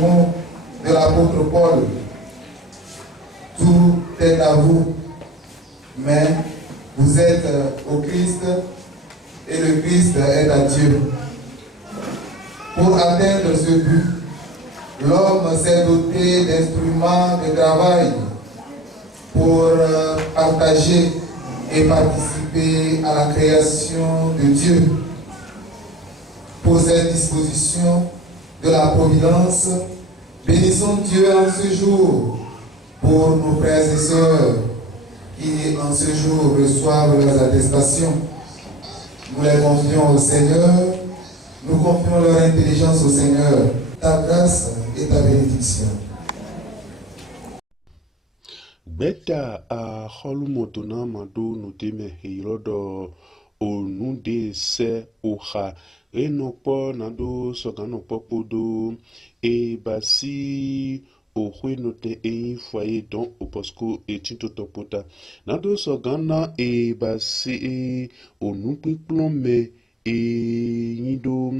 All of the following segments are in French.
mots de l'apôtre Paul. Tout est à vous, mais vous êtes au Christ et le Christ est à Dieu. Pour atteindre ce but, l'homme s'est doté d'instruments de travail pour partager et participer à la création de Dieu. Pour cette disposition de la providence, bénissons Dieu en ce jour pour nos frères et sœurs qui en ce jour reçoivent leurs attestations. Nous les confions au Seigneur, nous confions leur intelligence au Seigneur, ta grâce et ta bénédiction. Beta a holumotona mado nutime hirodo onude se oha enokpo nado soganokpo podo e basi ohwe note e foyer don oposco e tintotopota nado sogana e basi onupiplomme e yido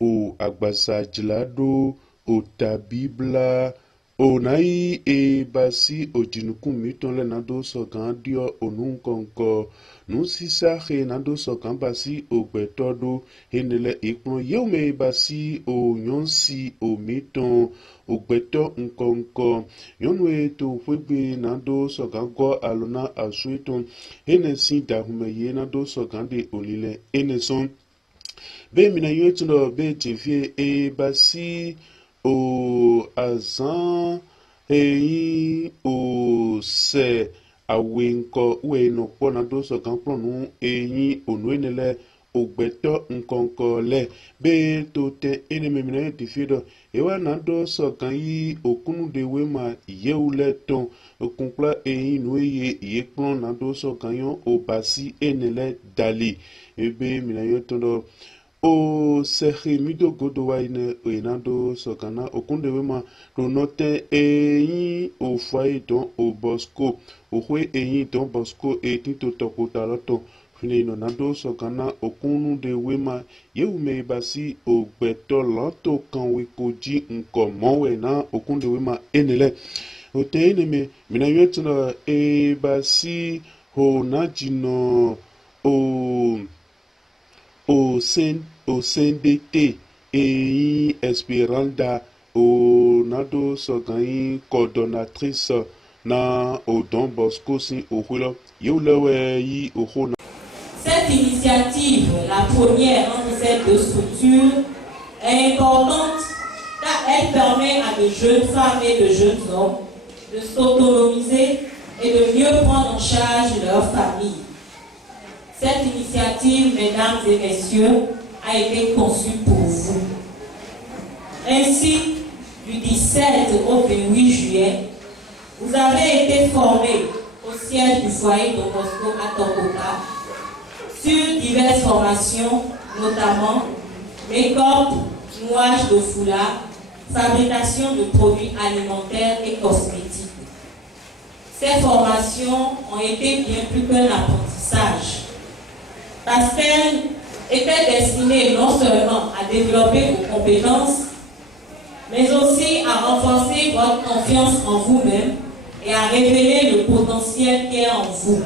o agbasajilado o tabibla Onai e basi o jinukun miton le nado sogan dio onun konko nu sisa he nado sogan basi o gbetodo henele ikpon yeume basi o nyonsi o miton o gbeto nkonko yonu eto fwebe nado sogan go alona asueton henesi dahume ye nado sogan de olile eneson be mina yetuno be tifie e basi o azan eyi o se awenko weno pona do so kan plonu eyi onuenele ogbeto nkonko le be to te eneme mina ti fido e wa na do so kan yi okunu de we ma yeule ton okunkla eyi nu ye ye plon na do so kan yo o basi enele dali ebe mina yo to o sehe mido godo wa ine enado sokana okunde wema do note eyin o fai don o bosco o hwe eyin don bosco e tito tokota loto fine no nado sokana okunu de wema yeume basi o gbeto loto kan we koji nko mowe na okunde wema enele o te eneme mina yetuna e basi ho najino o CNDT et Esperanda o nado sogan coordonnatrice na o Don Bosco si o hulo yeulewe yi o hona. Cette initiative, la première entre ces deux structures, est importante car elle permet à de jeunes femmes et de jeunes hommes de s'autonomiser et de mieux prendre en charge leur famille. Cette initiative, mesdames et messieurs, a été conçue pour vous. Ainsi, du 17 au 28 juillet, vous avez été formés au siège du foyer de Bosco à Tokota sur diverses formations, notamment make-up, nouage de foulard, fabrication de produits alimentaires et cosmétiques. Ces formations ont été bien plus qu'un apprentissage, parce qu'elles étaient destinées non seulement à développer vos compétences, mais aussi à renforcer votre confiance en vous-même et à révéler le potentiel qui est en vous.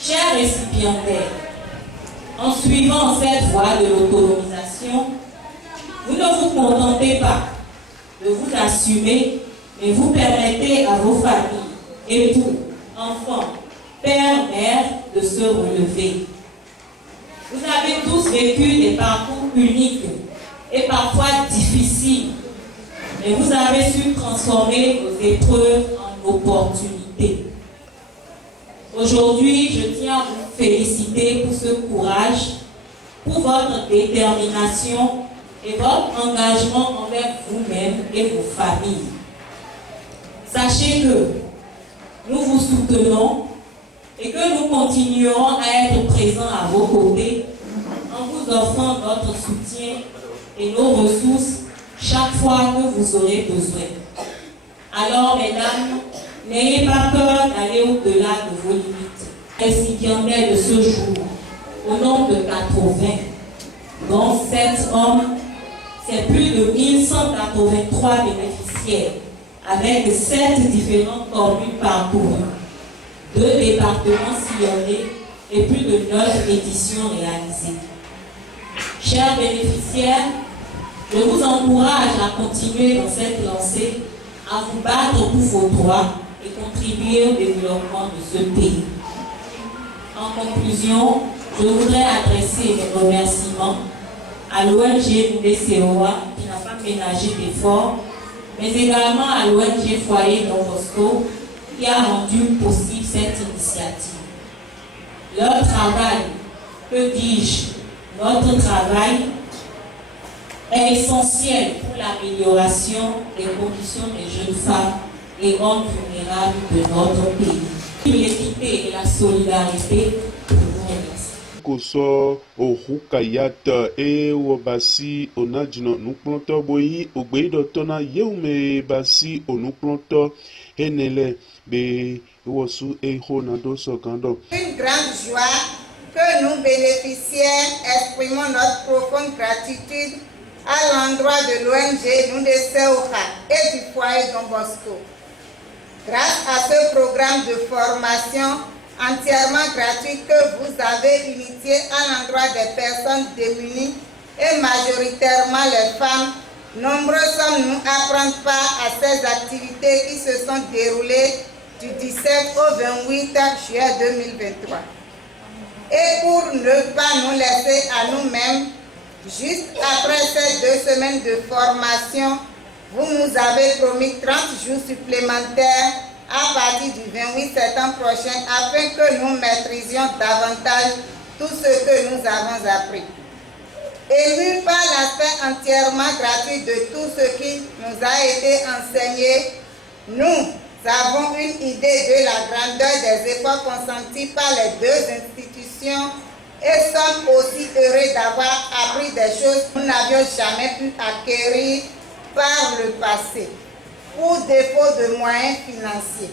Chers récipiendaires, en suivant cette voie de l'autonomisation, vous ne vous contentez pas de vous assumer, mais vous permettez à vos familles, époux, enfants, pères, mères de se relever. Vous avez tous vécu des parcours uniques et parfois difficiles, mais vous avez su transformer vos épreuves en opportunités. Aujourd'hui, je tiens à vous féliciter pour ce courage, pour votre détermination et votre engagement envers vous-même et vos familles. Sachez que nous vous soutenons et que nous continuerons à être présents à vos côtés en vous offrant notre soutien et nos ressources chaque fois que vous aurez besoin. Alors, mesdames, n'ayez pas peur d'aller au-delà de vos limites. Récipiendaires de ce jour, au nombre de 80, dont 7 hommes, c'est plus de 1183 bénéficiaires, avec 7 différentes communes parcourues, 2 départements sillonnés et plus de 9 éditions réalisées. Chers bénéficiaires, je vous encourage à continuer dans cette lancée, à vous battre pour vos droits et contribuer au développement de ce pays. En conclusion, je voudrais adresser mes remerciements à l'ONG Ndeceoa qui n'a pas ménagé d'efforts, mais également à l'ONG Foyer Don Bosco qui a rendu possible cette initiative. Leur travail, que dis-je, notre travail est essentiel pour l'amélioration des conditions des jeunes femmes et hommes vulnérables de notre pays. L'équité et la solidarité, je vous remercie. Koso ohukayat e wabasi onajino nukplonto boyi ogbedo tona yeume basi onukplonto enele be wosu eho nado sokando. Une grande joie que nous bénéficiaires exprimons notre profonde gratitude à l'endroit de l'ONG Ndeceoa et du foyer Don Bosco. Grâce à ce programme de formation entièrement gratuit que vous avez initié à l'endroit des personnes démunies et majoritairement les femmes, nombreux sommes-nous à prendre part à ces activités qui se sont déroulées du 17 au 28 juillet 2023. Et pour ne pas nous laisser à nous-mêmes, juste après ces 2 semaines de formation, vous nous avez promis 30 jours supplémentaires à partir du 28 septembre prochain afin que nous maîtrisions davantage tout ce que nous avons appris. Émus par l'aspect entièrement gratuit de tout ce qui nous a été enseigné, nous avons une idée de la grandeur des efforts consentis par les 2 institutions et sommes aussi heureux d'avoir appris des choses que nous n'avions jamais pu acquérir par le passé, pour défaut de moyens financiers.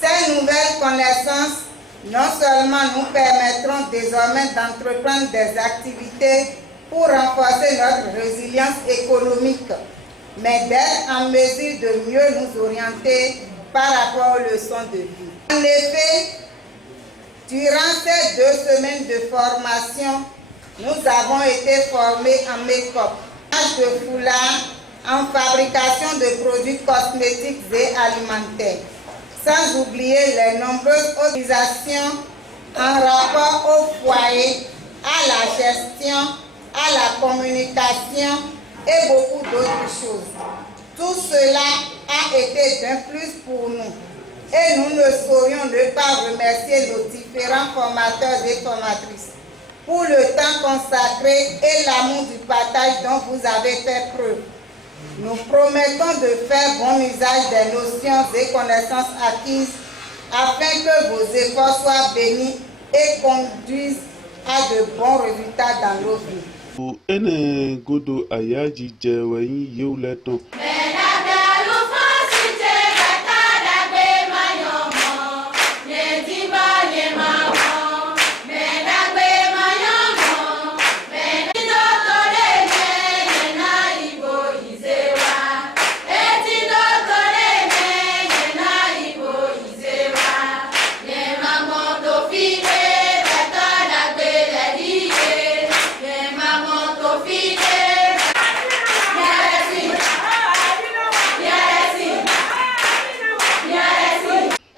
Ces nouvelles connaissances non seulement nous permettront désormais d'entreprendre des activités pour renforcer notre résilience économique, mais d'être en mesure de mieux nous orienter par rapport aux leçons de vie. En effet, durant ces 2 semaines de formation, nous avons été formés en make-up, de foulard, en fabrication de produits cosmétiques et alimentaires, sans oublier les nombreuses organisations en rapport au foyer, à la gestion, à la communication et beaucoup d'autres choses. Tout cela a été d'un plus pour nous et nous ne saurions ne pas remercier nos différents formateurs et formatrices pour le temps consacré et l'amour du partage dont vous avez fait preuve. Nous promettons de faire bon usage des notions et connaissances acquises afin que vos efforts soient bénis et conduisent à de bons résultats dans nos vies. Ene godo ayaji jewayin yeuleton.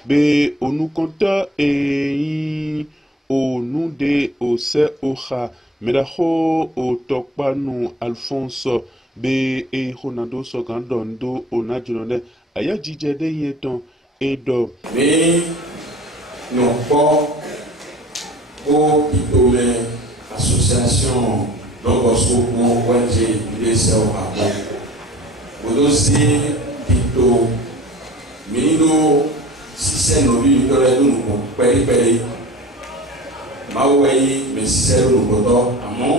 Be onukonta e onu de ose oha meraho otokpanu Alphonse be honado sogandondo onajunode ayajije de yeton edo ni nokpo o pitole association Don Bosco pour ONG Ndeceoa odosi pito minido sisẹ nobi nítorí ẹdùnùkọ pẹripẹri máa wẹ̀yìn mẹ sisẹ ẹdùnùkọtọ àmọ́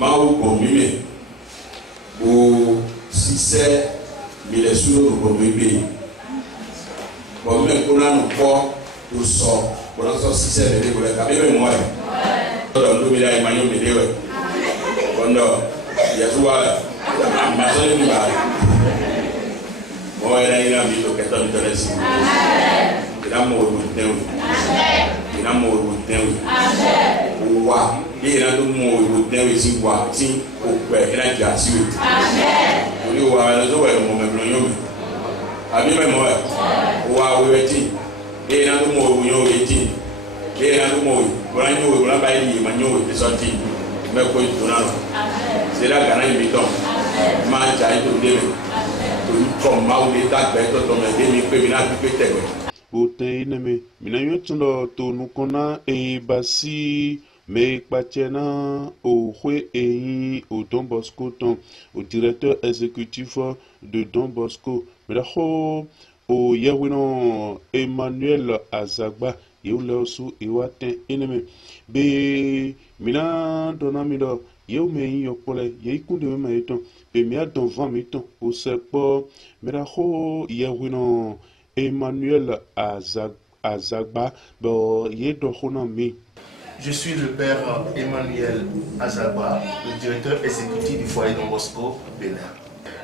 máa gbọn mímẹ o sisẹ mílẹsùn ẹdùnùkọtọ ibẹ bọmímẹ kónánù kọ tó sọ kónásọ sisẹ lẹdẹ kọlẹ kàbí bẹ mọ ẹ tọdọ ndomila ẹ máa yọ mẹlẹ wẹ kọndọ Yeshua, Amazon, more than I am to get on the rest. I'm more with them. I'm more with them. Wow, you know, more with them is in what, see, where I just you. You are as well, moment. I remember while we were tea. They are no more, we know 18. They are no more. When I knew when I buy him, I knew it's on tea. Make way to now. Say that can I be done? Man, I to David. To come out with that better to me, they make me not be better. Ote ineme minayotsundo to nukona e basi me kpatiena au Hue et au Don Bosco ton au directeur exécutif de Don Bosco medaho au Yawino Emmanuel Azagba Yeuleosu Iwaten ineme be mina donamido Yeu me yopole Yeikunde maiton be mia don 20 miton au sepo medaho Yawino Emmanuel Azagba, je suis le père Emmanuel Azagba, le directeur exécutif du foyer Don Bosco, Bénin.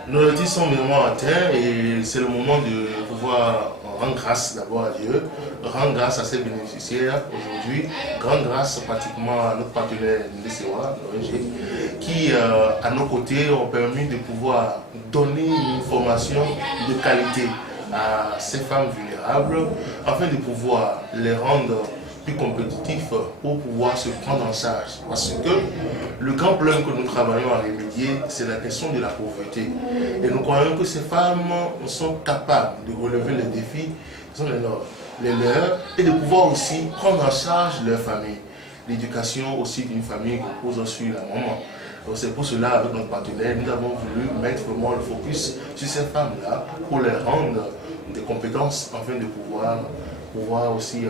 Nos retraites sont vraiment atteints et c'est le moment de pouvoir rendre grâce d'abord à Dieu, rendre grâce à ses bénéficiaires aujourd'hui, rendre grâce pratiquement à notre partenaire NDCOA, l'ONG, qui à nos côtés ont permis de pouvoir donner une formation de qualité à ces femmes vulnérables afin de pouvoir les rendre plus compétitifs pour pouvoir se prendre en charge. Parce que le grand problème que nous travaillons à remédier, c'est la question de la pauvreté. Et nous croyons que ces femmes sont capables de relever les défis qui sont les leurs et de pouvoir aussi prendre en charge leur famille. L'éducation aussi d'une famille repose sur la maman. Donc c'est pour cela, avec notre partenaire, nous avons voulu mettre vraiment le focus sur ces femmes-là pour les rendre des compétences afin de pouvoir aussi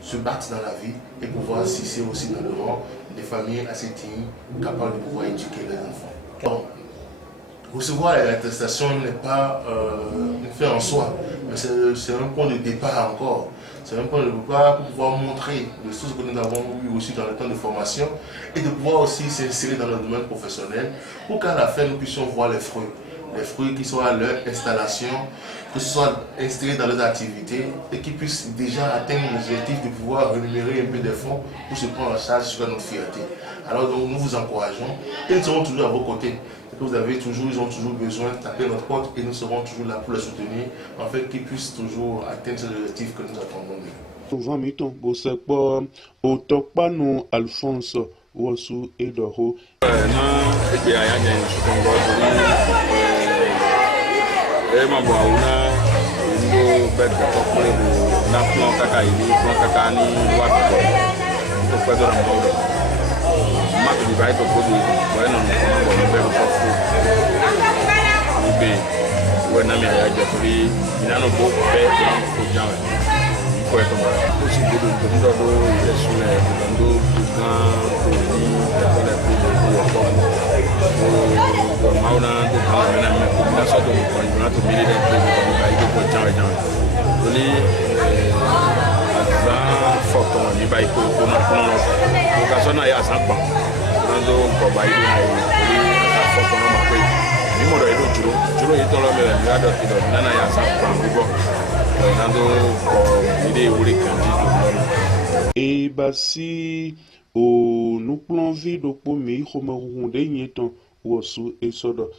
se battre dans la vie et pouvoir s'hisser aussi dans le rang des familles assez dignes, capables de pouvoir éduquer les enfants. Donc, recevoir l'attestation n'est pas une fin en soi, mais c'est un point de départ encore. C'est un point de départ pour pouvoir montrer les choses que nous avons eues aussi dans le temps de formation et de pouvoir aussi s'insérer dans le domaine professionnel pour qu'à la fin nous puissions voir les fruits qui soient à leur installation, que ce soit installés dans leurs activités et qui puissent déjà atteindre l'objectif de pouvoir rémunérer un peu des fonds pour se prendre en charge sur notre fierté. Alors donc nous vous encourageons et nous serons toujours à vos côtés. Ils ont toujours besoin de taper notre porte et nous serons toujours là pour les soutenir afin qu'ils puissent toujours atteindre ces objectifs que nous attendons d'eux. Souvent, miton, bon, c'est pas au top pas nous, Alphonse, Ouassou et Doro. Mato vai to podo bueno no como no belo fofu ibe wena mi aya jefri ina no bo pe ko jawe ko to ba ko si bodo ndo do yesu ne ndo gan to ni ko le ko ko mauna do kala mena me ko na so do ko na to mi de ko ba ide ko jawe to ni foto ni ba ko na ko so na ya san pa nando ko ba ide na foto no ma pe ni mo do juro yi to lo me ni ado ti do na ya san pa ko nando ko ide wuri kan ti do no e basi o nous plan vie do po mi ko ma runde nyeton Ouassou et Sodo.